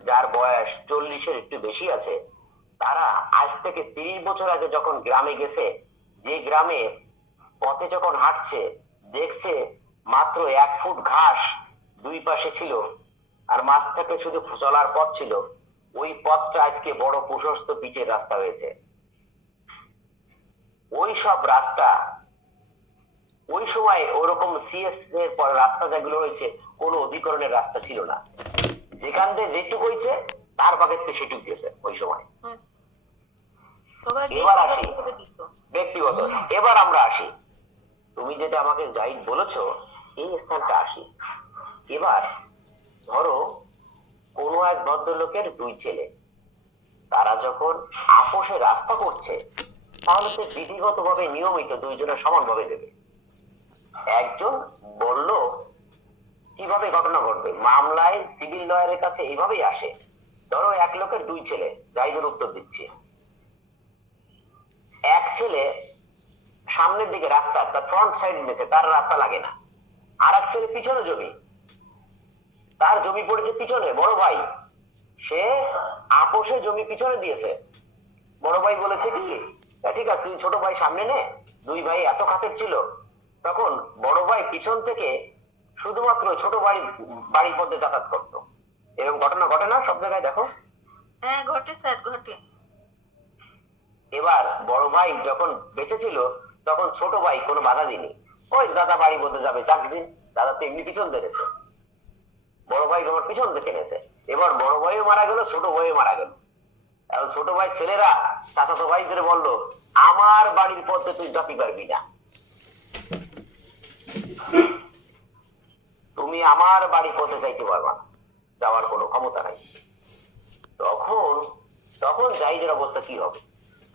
যার বয়স 40-এর একটু বেশি আছে, তারা আজ থেকে 30 বছর আগে যখন গ্রামে গেছে, যে গ্রামে পথে যখন হাঁটছে দেখছে মাত্র 1 ফুট ঘাস দুই পাশে ছিল আর মাঝ থেকে শুধু চলার পথ ছিল, ওই পথটা আজকে বড় প্রশস্ত পিচের রাস্তা হয়েছে। ওই সব রাস্তা ওই সময় ওরকম সিএস এর পর রাস্তা যেগুলো হয়েছে কোনো অধিকরণের রাস্তা ছিল না, যেখান দিয়ে যেটুকু হয়েছে তার বাগের থেকে সেটুক গেছে ওই সময়। এবার আসি ব্যক্তিগত, এবার আমরা আসি, তুমি যেটা আমাকে গাইড বলেছো এই স্থানটা আসি। এবার ধরো কোনো এক ভদ্রলোকের দুই ছেলে, তারা যখন আপোষে রাস্তা করছে তাহলে সে বিধিগত ভাবে নিয়মিত দুইজনের সমানভাবে দেবে। একজন বলল কিভাবে ঘটনা ঘটবে, মামলায় সিভিল লয়ারের কাছে এইভাবেই আসে। ধরো এক লোকের দুই ছেলে, জাহিদের উত্তর দিচ্ছি। এক ছেলে সামনের দিকে রাস্তা, তার ফ্রন্ট সাইড দিয়েছে, তার রাস্তা লাগে না। আর এক ছেলে পিছনে জমি, তার জমি পড়েছে পিছনে। বড় ভাই সে আপোষে জমি পিছনে দিয়েছে। বড় ভাই বলেছে কি, ঠিক আছে তুই ছোট ভাই সামনে নে। দুই ভাই এত খাতের ছিল, তখন বড় ভাই পিছন থেকে শুধুমাত্র ছোট বাড়ির মধ্যে যাতায়াত করতো। এরকম ঘটনা ঘটে না সব জায়গায়? দেখো। হ্যাঁ, ঘটে স্যার, ঘটে। এবার বড় ভাই যখন বেঁচে ছিল তখন ছোট ভাই কোনো বাধা দিনি, ওই দাদা বাড়ির মধ্যে যাবে চাক দিন, দাদা তো এমনি পিছন ধরেছে। বড় ভাই তোমার পিছন থেকে নেছে। এবার বড় ভাইও মারা গেল, ছোট ভাইও মারা গেল। এখন ছোট ভাই ছেলেরা চাচাতো ভাইদের বললো আমার বাড়ির পথে তুই যাতে পারবি না, তুমি আমার বাড়ি পথে যাইতে পারবা না, যাওয়ার কোনো ক্ষমতা নাই। তখন জাহিদের অবস্থা কি হবে?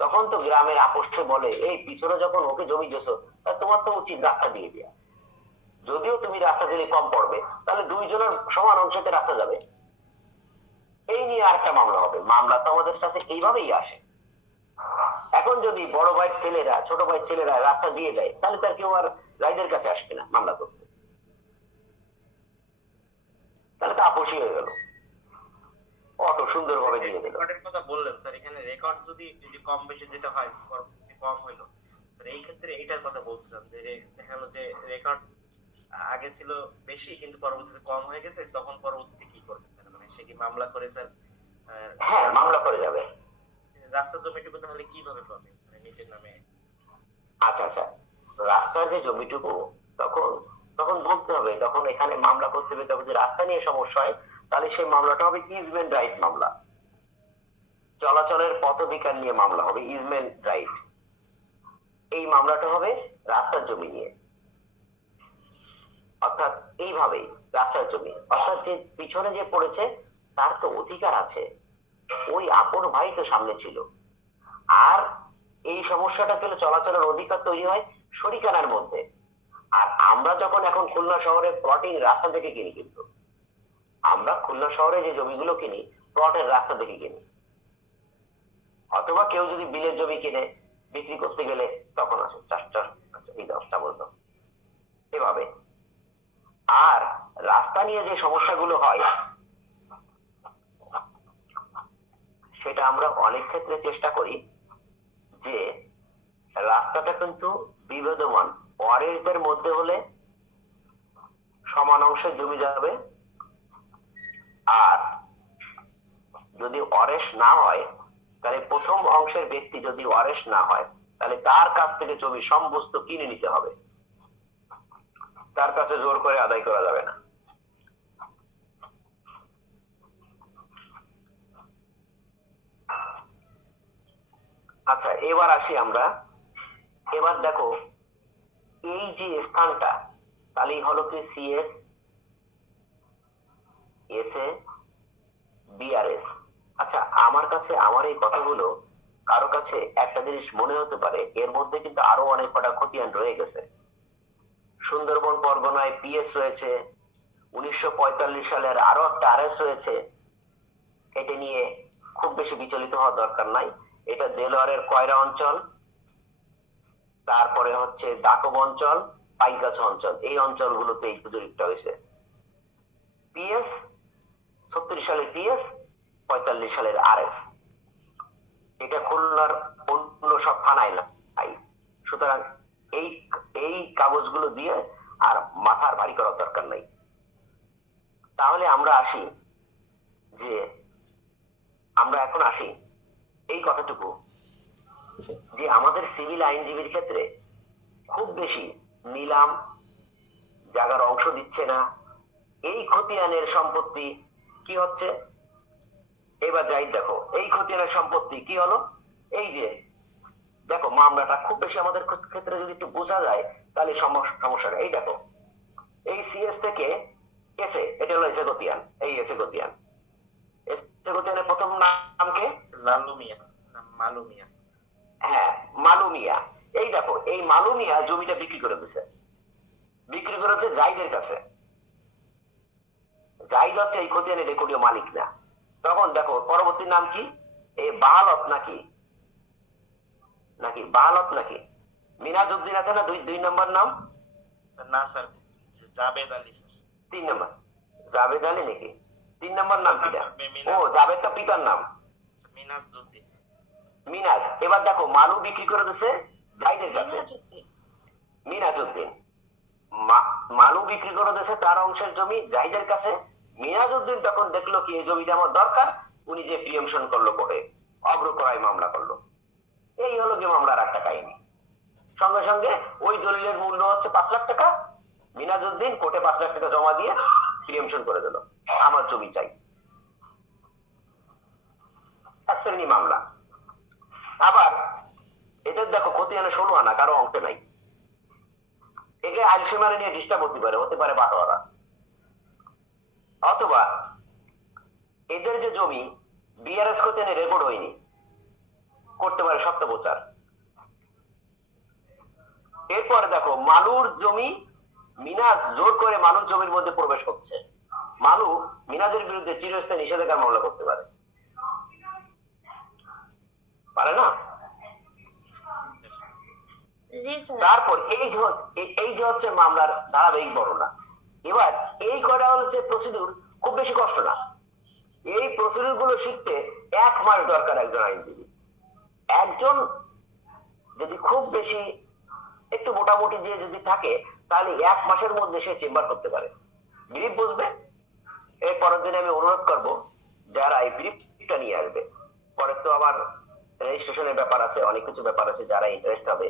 তখন তো গ্রামের আপোষে বলে, এই পিছনে যখন ওকে জমি দিয়েছো তোমার তো উচিত রাস্তা দিয়ে দেয়া, যদিও তুমি রাস্তা দিলে কম পড়বে, তাহলে দুইজনের সমান অংশতে রাস্তা যাবে। এই নিয়ে আরেকটা মামলা হবে। মামলা তো আমাদের কাছে এইভাবেই আসে। এখন যদি বড় ভাইয়ের ছেলেরা ছোট ভাইয়ের ছেলেরা রাস্তা দিয়ে দেয়, তাহলে তার কেউ আর রাইদের কাছে আসবে না মামলা করতে, তাহলে তা আপোষই হয়ে গেল, অত সুন্দরভাবে দিয়ে দিল। রেকর্ডের কথা বললেন স্যার, এখানে রেকর্ড যদি কম বেশি যেটা হয়, কম হইলো স্যার, এই ক্ষেত্রে এইটার কথা বলছিলাম যে দেখা গেলো যে রেকর্ড আগে ছিল বেশি কিন্তু পরবর্তীতে কম হয়ে গেছে, তখন পরবর্তীতে কি করবে? মানে সে কি মামলা করে স্যার? হ্যাঁ, মামলা করে যাবে। রাস্তার জমিটুকু তাহলে কিভাবে পাবে, মানে নিজের নামে? আচ্ছা আচ্ছা, রাস্তার যে জমিটুকু তখন তখন বলতে হবে, তখন এখানে মামলা করতে হবে। তখন যে রাস্তা নিয়ে সমস্যা হয়, তাহলে সেই মামলাটা হবে ইজমেন্ট রাইট মামলা। চলাচলের পথ অধিকার নিয়ে মামলা হবে, ইজমেন্ট রাইট। এই মামলাটা হবে রাস্তার জমি নিয়ে। অর্থাৎ এইভাবেই রাস্তার জমি, অর্থাৎ যে পিছনে যে পড়েছে তার তো অধিকার আছে, ওই আপন ভাই তো সামনে ছিল। আর এই সমস্যাটা পেলে চলাচলের অধিকার তৈরি হয় শরিকানার মধ্যে। আর আমরা যখন এখন খুলনা শহরে প্লটিং রাস্তা থেকে কিনি, কিন্তু আমরা খুলনা শহরে যে জমিগুলো কিনি প্লটের রাস্তা থেকে কিনি, অথবা কেউ যদি বিলের জমি কিনে বিক্রি করতে গেলে তখন আছে 4টা, এই 10টা বলতো এভাবে। আর রাস্তা নিয়ে যে সমস্যাগুলো হয় সেটা আমরা অনেক ক্ষেত্রে চেষ্টা করি যে রাস্তাটা কিন্তু বিভেদমান, ওয়ারিশদের মধ্যে হলে সমান অংশে জমি যাবে, আর যদি ওয়ারেশ না হয় তাহলে প্রথম অংশের ব্যক্তি যদি ওয়ারেশ না হয় তাহলে তার কাছ থেকে জমি সমস্ত কিনে নিতে হবে, তার কাছে জোর করে আদায় করা যাবে না। আচ্ছা, এবার আসি আমরা। এবার দেখো এই যে স্থানটা, তাহলে হলো কি সিএস, এসএ, বিআরএস। আচ্ছা, আমার কাছে আমার এই কথাগুলো কারো কাছে একটা জিনিস মনে হতে পারে, এর মধ্যে কিন্তু আরো অনেক কটা খতিয়ান রয়ে গেছে। সুন্দরবন পরগনায় পিএস রয়েছে, 1945 সালের আরো একটা আরএস রয়েছে। এটা নিয়ে খুব বেশি বিচলিত হওয়ার দরকার নাই। এটা দেলোয়ারের কয়রা অঞ্চল, তারপরে হচ্ছে দাকব অঞ্চল, পাইকগাছা অঞ্চল, এই অঞ্চলগুলোতে এই জরিপটা হয়েছে। পিএস 36 সালের পিএস, 45 সালের আরএস। এটা খুলনার অন্য সব থানায় নাই। সুতরাং এই এই কাগজগুলো দিয়ে আর মাথার ভারী করার দরকার নাই। তাহলে আমরা আসি যে আমরা এখন আসি এই কথাটুকু যে আমাদের সিভিল আইনজীবীর ক্ষেত্রে খুব বেশি নিলাম, জায়গার অংশ দিচ্ছে না, এই খতিয়ানের সম্পত্তি কি হচ্ছে। এবার যাই দেখো এই খতিয়ানের সম্পত্তি কি হলো। এই যে দেখো মামলাটা খুব বেশি আমাদের ক্ষেত্রে যদি একটু বোঝা যায় তাহলে সমস্যাটা এই দেখো, এই সিএস থেকে এসে, এটা হলো এসে খতিয়ান, এই এসে খতিয়ান। এসে খতিয়ানের প্রথম নাম কে? লালু মিয়া না মালু মিয়া? হ্যাঁ, মালু মিয়া। এই দেখো এই মালু মিয়া জমিটা বিক্রি করে দিচ্ছে, বিক্রি করেছে জাইদের কাছে। জাইদ হচ্ছে এই খতিয়ানের রেকর্ডীয় মালিক না। তখন দেখো পরবর্তী নাম কি, এই বাহালত নাকি নাকি বাহালত নাকি মিনাজউদ্দিন আছে না, 2 নম্বর নাম? না স্যার, জাবেদ আলী স্যার। 3 নম্বর জাবেদ আলী নাকি? 3 নম্বর নাম কিটা? মিনাজ। ও, জাবেদ তো পিতার নাম, মিনাজউদ্দিন। মিনাজ। এবার দেখো মালু বিক্রি করে দিচ্ছে জাইদের কাছে, মিনাজউদ্দিন। মালু বিক্রি করে দিয়েছে তার অংশের জমি জাইদের কাছে। মিনাজউদ্দিন তখন দেখলো কি এই জমিটা আমার দরকার, উনি যে প্রিএমশন করলো কোর্টে, অগ্রক্রয় মামলা করলো। এই হলো যে মামলার একটা কাহিনী। সঙ্গে সঙ্গে ওই দলিলের মূল্য হচ্ছে 5 লাখ টাকা, মিনাজউদ্দিন কোর্টে 5 লাখ টাকা জমা দিয়ে প্রিএমশন করে দিল, আমার জমি চাই। এক শ্রেণী মামলা। আবার এদের দেখো খতিয়ানে 16 আনা, কারো অংশে নাই। একে আইন সীমানা নিয়ে ডিস্টার্ব হতে পারে বাটোয়ারা। অথবা এদের যে জমি বিআরএস খতিয়ানে রেকর্ড হয়নি, করতে পারে সত্যপ্রচার। এরপরে দেখো মালুর জমি মিনাজ জোর করে মানুষ জমির মধ্যে প্রবেশ করছে, মানু মিনাজের বিরুদ্ধে চিরস্থায়ী নিষেধাজ্ঞার মামলা করতে পারে, পারে না? জি স্যার। তারপর এই যে হচ্ছে মামলার ধারাবাহিক বর্ণনা। এবার এই কটা হচ্ছে প্রসিডিউর, খুব বেশি কষ্ট না। এই প্রসিডিউর গুলো শিখতে 1 মাস দরকার একজন আইনজীবী। একজন যদি খুব বেশি একটু মোটামুটি দিয়ে যদি থাকে, তাহলে 1 মাসের মধ্যে সে চেম্বার করতে পারে, ব্রিফ বুঝবে। এর পরের দিনে আমি অনুরোধ করব যারা এই ব্রিফটা নিয়ে আসবে, পরে তো আমার রেজিস্ট্রেশনের ব্যাপার আছে, অনেক কিছু ব্যাপার আছে, যারা ইন্টারেস্ট হবে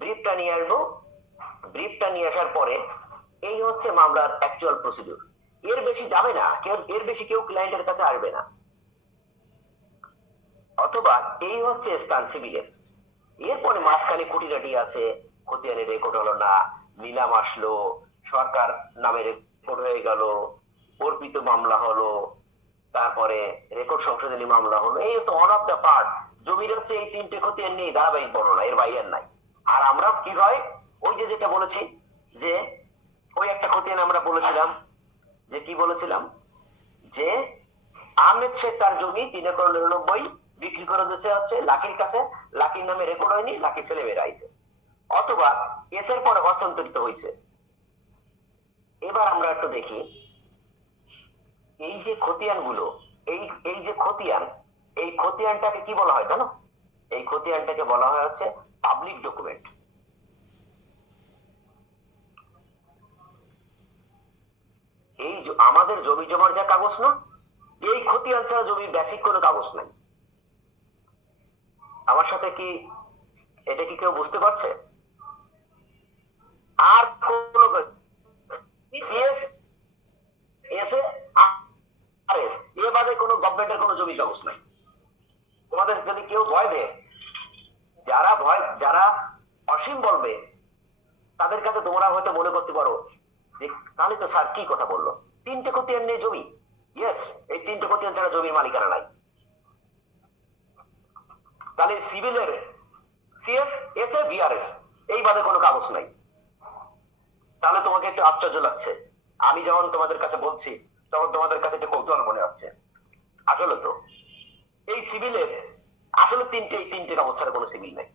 ব্রিফটা নিয়ে আসবো। ব্রিফটা নিয়ে আসার পরে এই হচ্ছে মামলার অ্যাকচুয়াল প্রসিডিউর। এর বেশি যাবে না কেউ, এর বেশি কেউ ক্লায়েন্টের কাছে আসবে না। অথবা এই হচ্ছে স্থান সিভিলের। এরপরে মাঝখানে খুঁটিনাটি আছে, খতিয়ানের রেকর্ড হলো না, নিলাম আসলো, সরকার নামে রেকর্ড হয়ে গেল, অর্পিত মামলা হলো, তারপরে রেকর্ড সংশোধনী মামলা হলো। এই হচ্ছে ওয়ান অফ দ্য পার্ট। জমির হচ্ছে এই 3টে খতিয়ান নেই, ধারাবাহিক বর্ণনা, এর বাইরে নাই। আর আমরা কি হয়, ওই যে যেটা বলেছি, যে ওই একটা খতিয়ান আমরা বলেছিলাম, যে কি বলেছিলাম, যে আহমেদ শেখ তার জমি 3 একর 99 বিক্রি করে দিয়েছে হচ্ছে লাকির কাছে, লাকির নামে রেকর্ড হয়নি, লাকি ছেলে বেড়াইছে, অথবা এসের পরে হস্তান্তরিত হয়েছে। এবার আমরা একটু দেখি এই যে খতিয়ান গুলো, এই যে খতিয়ান, এই খতিয়ানটাকে কি বলা হয় জানো? এই খতিয়ানটাকে বলা হয় হচ্ছে পাবলিক ডকুমেন্ট। এই আমাদের জমি জমার যা কাগজ না, এই খতিয়ান ছাড়া জমির বেসিক কোনো কাগজ নাই। আমার সাথে কি এটা কি কেউ বুঝতে পারছে? আর কোন এ বাদে কোনো গভর্নমেন্টের কোনো জমি কাগজ নাই। তোমাদের যদি কেউ ভয় দেয়, যারা অসীম বলবে, তাদের কাছে তোমরা হয়তো মনে করতে পারো যে তাহলে তো স্যার কি কথা বললো, 3টে খতিয়ান নেই জমি। ইয়েস, এই 3টে খতিয়ান ছাড়া জমির মালিকানা নাই। তাহলে সিভিলের সিএস, এস এ, বিআরএস, এই বাদে কোনো কাগজ নাই। তাহলে তোমাকে একটু আশ্চর্য লাগছে, আমি যখন তোমাদের কাছে বলছি তখন তোমাদের কাছে একটু কৌতূহল মনে হচ্ছে। আসলে তো এই সিভিলের আসলে এই 3টে কাগজ ছাড়া কোনো সিভিল নাই।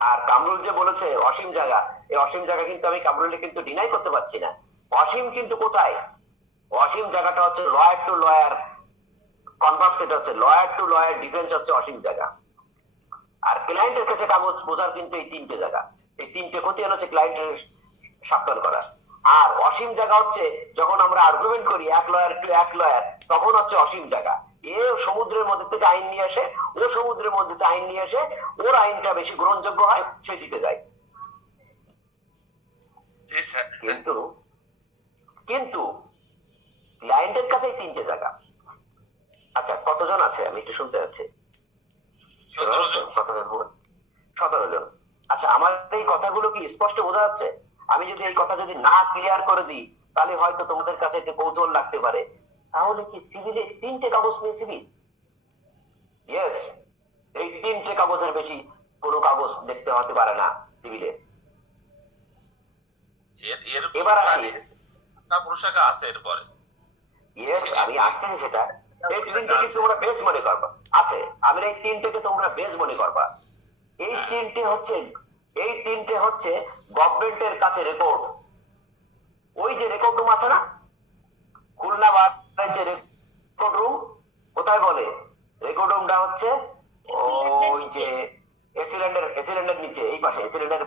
আর কামরুল যে বলেছে অসীম জায়গা, এই অসীম জায়গা কিন্তু আমি কামরুলকে কিন্তু ডিনাই করতে পারছি না। অসীম কিন্তু কোথায়? অসীম জায়গাটা হচ্ছে লয়ার টু লয়ার কনভার্স, এটা হচ্ছে লয়ার টু লয়ার ডিফেন্স হচ্ছে অসীম জায়গা। আর ক্লায়েন্টের কাছে কাগজ বোঝার কিন্তু এই 3টে জায়গা, এই 3টে খতিয়ান হচ্ছে ক্লায়েন্টের সাবধান করা। আর অসীম জায়গা হচ্ছে যখন আমরা আর্গুমেন্ট করি 1 লয়ার টু 1 লয়ার, তখন হচ্ছে অসীম জায়গা। এ সমুদ্রের মধ্যে থেকে আইন নিয়ে আসে, ও সমুদ্রের মধ্যে থেকে আইন নিয়ে আসে, ওর আইনটা বেশি গ্রহণযোগ্য হয়, সে জিতে যায়। জি স্যার। কিন্তু ক্লায়েন্টের কাছে 3টে জায়গা। আচ্ছা, কতজন আছে আমি একটু শুনতে যাচ্ছি? 17 জন। 17 জন। আচ্ছা, আমার এই কথাগুলো কি স্পষ্ট বোঝা যাচ্ছে? আমি যদি এই কথা যদি না ক্লিয়ার করে দিই, তাহলে হয়তো তোমাদের কাছে একটু কৌতূহল লাগতে পারে, তাহলে কি সিভিলে 3টে কাগজ নিয়ে সিভিল? ইয়েস, এই 3টে কাগজের বেশি কোনো কাগজ দেখতে হতে পারে না সিভিলে। এবার আসি, পোশাকা আছে এরপরে। ইয়েস, আমি আসতেছি সেটা। এই 3টেকে তোমরা বেশ মনে করবা, আছে, আমি এই 3টেকে তোমরা বেশ মনে করবা। এই 3টে হচ্ছে গভর্নমেন্টের কাছে রেকর্ড। ওই যে রেকর্ড রুম আছে না, খুলনা যে রেকর্ড রুম, কোথায় বলে রেকর্ড রুমটা হচ্ছে ওই যে এসিল্যান্ডের নিচে, এই পাশে এসিল্যান্ডের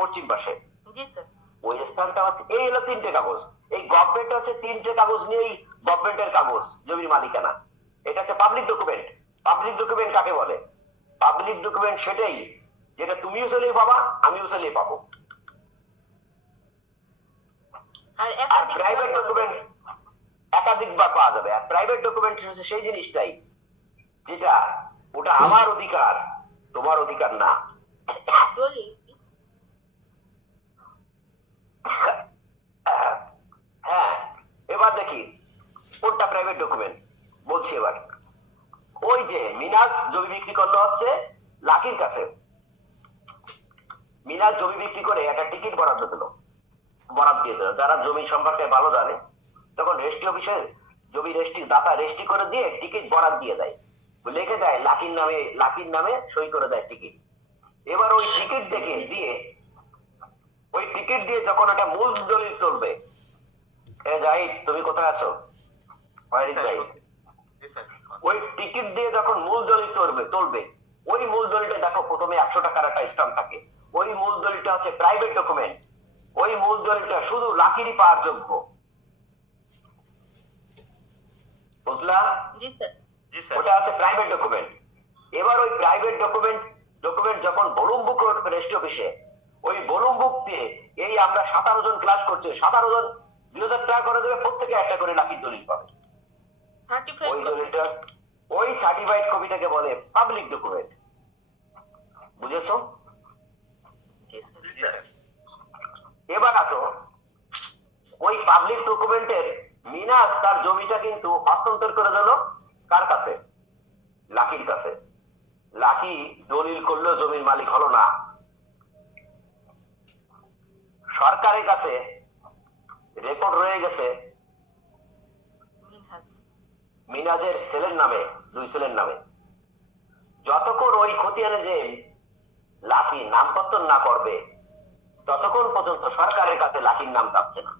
পশ্চিম পাশে। জি স্যার। ওই স্থানটা হচ্ছে, এই হলো 3টে কাগজ। এই গভর্নমেন্ট হচ্ছে 3টে কাগজ নিয়েই গভর্নমেন্টের কাগজ, জমির মালিকানা। এটা হচ্ছে পাবলিক ডকুমেন্ট। পাবলিক ডকুমেন্ট কাকে বলে? পাবলিক ডকুমেন্ট সেটাই যেটা তুমিও চলে পাবা, আমিও চলে পাবো। আর আর প্রাইভেট ডকুমেন্ট একাধিকবার পাওয়া যাবে। আর প্রাইভেট ডকুমেন্ট হচ্ছে সেই জিনিসটাই যেটা, ওটা আমার অধিকার, তোমার অধিকার না। হ্যাঁ, এবার দেখি কোনটা প্রাইভেট ডকুমেন্ট বলছি। এবার ওই যে মিনাজ জমি বিক্রি করলো হচ্ছে লাকির কাছে, মিনাজ জমি বিক্রি করে একটা টিকিট বরাদ্দ দিয়ে দিল। যারা জমি সম্পর্কে ভালো জানে, তখন রেজিস্ট্রি অফিসের জমি রেজিস্ট্রির দাতা রেজিস্ট্রি করে দিয়ে টিকিট বরাদ্দ দিয়ে দেয়, লিখে দেয় লাকির নামে সই করে দেয় টিকিট। এবার ওই টিকিট দিয়ে যখন একটা মূল দলিল চলবে, জাহিদ তুমি কোথায় আছো? জি স্যার। ওই টিকিট দিয়ে যখন মূল দলিল চলবে, ওই মূল দলিলটা দেখো প্রথমে 100 টাকার একটা স্ট্যাম্প থাকে। ওই মূল দলিলটা হচ্ছে প্রাইভেট ডকুমেন্ট। ওই মূল দলিলটা শুধু লাকিরই পাওয়ার যোগ্য। বুঝলা? জি স্যার। জি স্যার। ওটা হচ্ছে প্রাইভেট ডকুমেন্ট। এবার ওই প্রাইভেট ডকুমেন্ট যখন ভলুম বুক রেজিস্ট্রি অফিসে, ওই ভলুম বুক দিয়ে এই আমরা 17 জন ক্লাস করছে, 17 জন 2000 টাকা করে দেবে, প্রত্যেকে একটা করে লাকির দলিল পাবে। ওই দলিলটা, ওই সার্টিফাইড কপিটাকে বলে পাবলিক ডকুমেন্ট। বুঝেছো? জি স্যার। এবার আসো, ওই পাবলিক ডকুমেন্টের মিনাজ তার জমিটা কিন্তু হস্তান্তর করে দিল কার কাছে? লাকির কাছে। লাকি দলিল করলেও জমির মালিক হলো না। সরকারের কাছে রেকর্ড রয়ে গেছে মিনাজের ছেলের নামে, 2 ছেলের নামে। যতক্ষণ ওই খতিয়ানে যে লাকি নামপত্র না করবে, ততক্ষণ পর্যন্ত সরকারের কাছে লাকির নাম থাকছে না।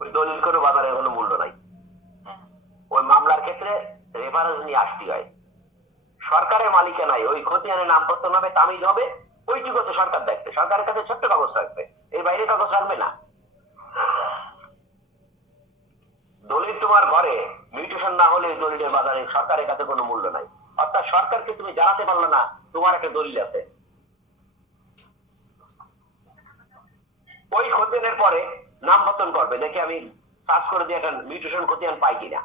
ওই দলিল করে বাজারে কোনো মূল্য নাই। ওই মামলার ক্ষেত্রে রেফারেন্স নিয়ে আসতে হয়। সরকারের মালিকানায় ওই খতিয়ানের নামপত্র নামে তামিল হবে, ওইটুকু হচ্ছে সরকার দেখবে। সরকারের কাছে ছোট্ট কাগজ রাখবে, এর বাইরে কাগজ রাখবে না। দলিল তোমার ঘরে মিউটেশন না হলে দলিলের বাজারে সরকারের কাছে কোনো মূল্য নাই। অর্থাৎ সরকারকে তুমি জানাতে পারলে না তোমার একটা দলিল আছে। ওই খতিয়ানের পরে নাম বদল করবে, দেখে আমি সার্চ করে দিয়ে একটা মিউটেশন খতিয়ান পাই কিনা।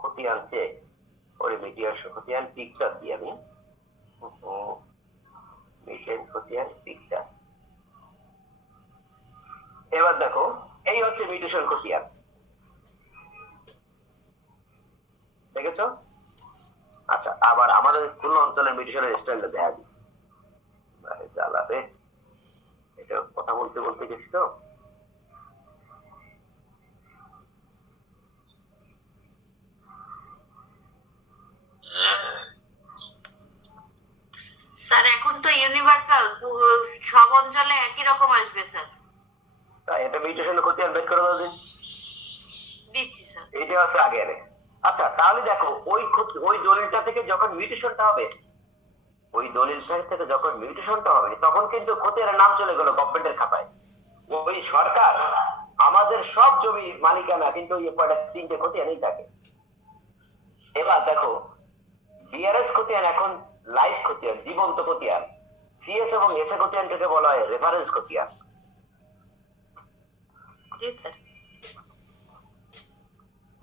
খতিয়ান চেক করে মিডিয়ার খতিয়ান পিকচার দিয়ে আমি খতিয়ান পিকচার। এবার দেখো, এই হচ্ছে মিউটেশন খতিয়ান। দেখেছো? আচ্ছা, আবার আমাদের খুলনা অঞ্চলের মিউটেশনের স্টাইলটা দেখা দিই। জ্বালাবে, এটা কথা বলতে গেছি তো। স্যার এখন তো ইউনিভার্সাল সব অঞ্চলে একই রকম আসবে স্যার। তাই এটা মিউটেশনের খতিয়ান বের করে দাও দিন। দিচ্ছি স্যার। এইটা হচ্ছে আগে এনে। আচ্ছা, তাহলে দেখো, ওই দলিলটা থেকে যখন মিউটেশনটা হবে, তখন কিন্তু খতিয়ানের নাম চলে গেল গভর্নমেন্টের খাতায়। ওই সরকার আমাদের সব জমি মালিকানা, কিন্তু ওই কয়টা 3টে খতিয়ানই থাকে। এবার দেখো, বিআরএস খতিয়ান এখন লাইভ খতিয়ান, জীবন্ত খতিয়ান। সিএস এবং এসএ খতিয়ানটাকে বলা হয় রেফারেন্স খতিয়ান। জি স্যার।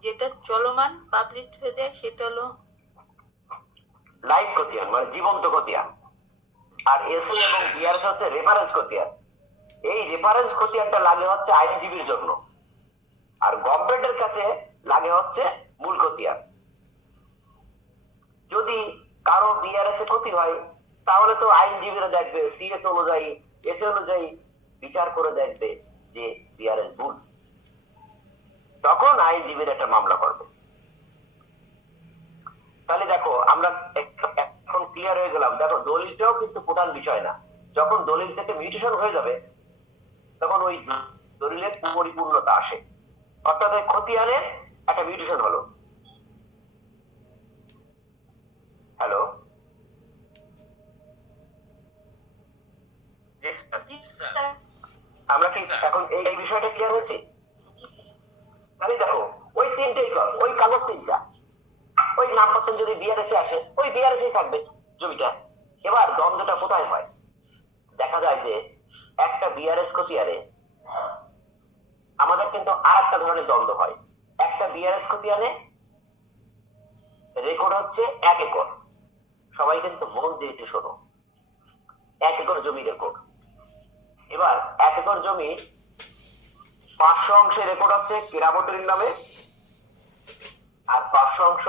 যেটা চলমান পাবলিশড হয়ে যায় সেটা হলো লাইভ খতিয়ান, মানে জীবন্ত খতিয়ান। আর এসএ এবং বিআরএস হচ্ছে রেফারেন্স খতিয়ান। এই রেফারেন্স খতিয়ানটা লাগে হচ্ছে আইনজীবীর জন্য, আর গভর্নমেন্টের কাছে লাগে হচ্ছে মূল খতিয়ান। যদি কারো বিআরএস এ ক্ষতি হয়, তাহলে তো আইনজীবীরা দেখবে, সিএস অনুযায়ী এসএ অনুযায়ী বিচার করে দেখবে যে বিআরএস ভুল, তখন আইনজীবীরা একটা মামলা করবে। তাহলে দেখো, আমরা এখন ক্লিয়ার হয়ে গেলাম। দেখো, দলিলটাও কিন্তু প্রধান বিষয় না। যখন দলিল থেকে মিউটেশন হয়ে যাবে, তখন ওই দলিলের পরিপূর্ণতা আসে। অর্থাৎ খতিয়ানে একটা মিউটেশন হলো। হ্যালো, আমরা কি এখন এই বিষয়টা ক্লিয়ার হয়েছে? তাহলে দেখো, ওই 3টেই ওই কাগজ 3টা, ওই নামপত্র যদি বিআরএসে আসে, ওই বিআরএসেই থাকবে জমিটা। এবার দ্বন্দ্বটা কোথায় হয়? দেখা যায় যে একটা বিআরএস খতিয়ানে আমাদের কিন্তু আর একটা ধরনের দ্বন্দ্ব হয়। একটা বিআরএস খতিয়ানে রেকর্ড হচ্ছে 1 একর। সবাই কিন্তু মন দিয়ে একটু শোনো, 1 একর জমি রেকর্ড। এবার 1 একর জমি 500 অংশে রেকর্ড হচ্ছে কেরামতির নামে, আর 500 অংশ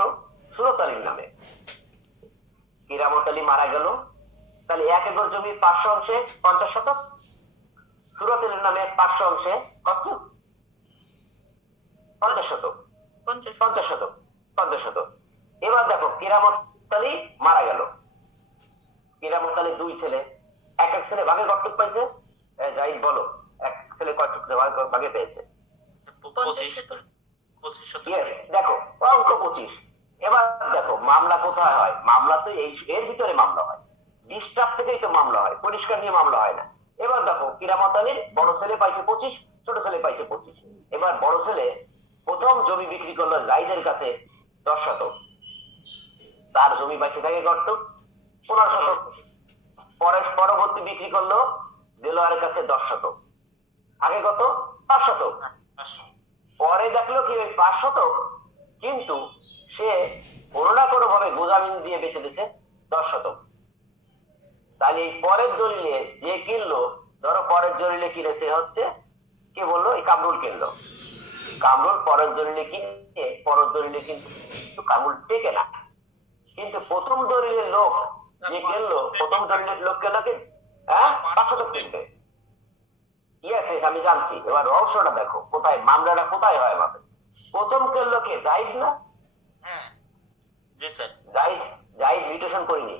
সুরত আলীর নামে। কিরামত আলী মারা গেল, তাহলে 1 একর জমি 500 অংশে 50 শতক, সুরত আলীর নামে 500 অংশে কত? 50 শতক। 50 শতক, 50 শতক। এবার দেখো কিরামত আলী মারা গেল, কিরামত আলীর 2 ছেলে, এক এক ছেলে ভাগে কতটুক পাইছে? জাহিদ বলো, এক ছেলে কতটুক ভাগে পেয়েছে? 25 শতক। Yes, দেখো অঙ্ক 25। এবার দেখো মামলা কোথায় হয়? মামলা তো এর ভিতরে মামলা হয়, ডিস্টার্ব থেকেই তো মামলা হয়, পরিষ্কার নিয়ে মামলা হয় না। এবার দেখো কিরামত আলীর বড় ছেলে পাইছে 25, ছোট ছেলে পাইছে 25। এবার বড় ছেলে প্রথম জমি বিক্রি করলো জাহিদের কাছে 10 শতক, তার জমি পাইছে থাকে কত? 15 শতক। পরবর্তী বিক্রি করলো দেলোয়ারের কাছে 10 শতক, আগে কত? 5 শতক। পরে দেখলো কি ওই 5 শতক কিন্তু সে কোনো না কোনো ভাবে গোজামিন দিয়ে বেঁচে দিচ্ছে 10 শতক। তাহলে এই পরের দলিলে যে কিনলো, ধরো পরের দলিলে কিনেছে হচ্ছে কে বললো? এই কামরুল কিনলো। কামরুল পরের দলিলে কিনে পরের দলিলে কিন্তু কামরুল টেকে না, কিন্তু প্রথম দলিলের লোক যে কিনলো, প্রথম দলিলের লোক কিনলো কি? 5 শতক কিনবে। ইয়েস, আমি জানছি। এবার রহস্যটা দেখো কোথায়, মামলাটা কোথায় হয় আমাদের? প্রথম কিনলো কে? জাহিদ না? হ্যাঁ জি স্যার। জাহিদ মিউটেশন করিনি।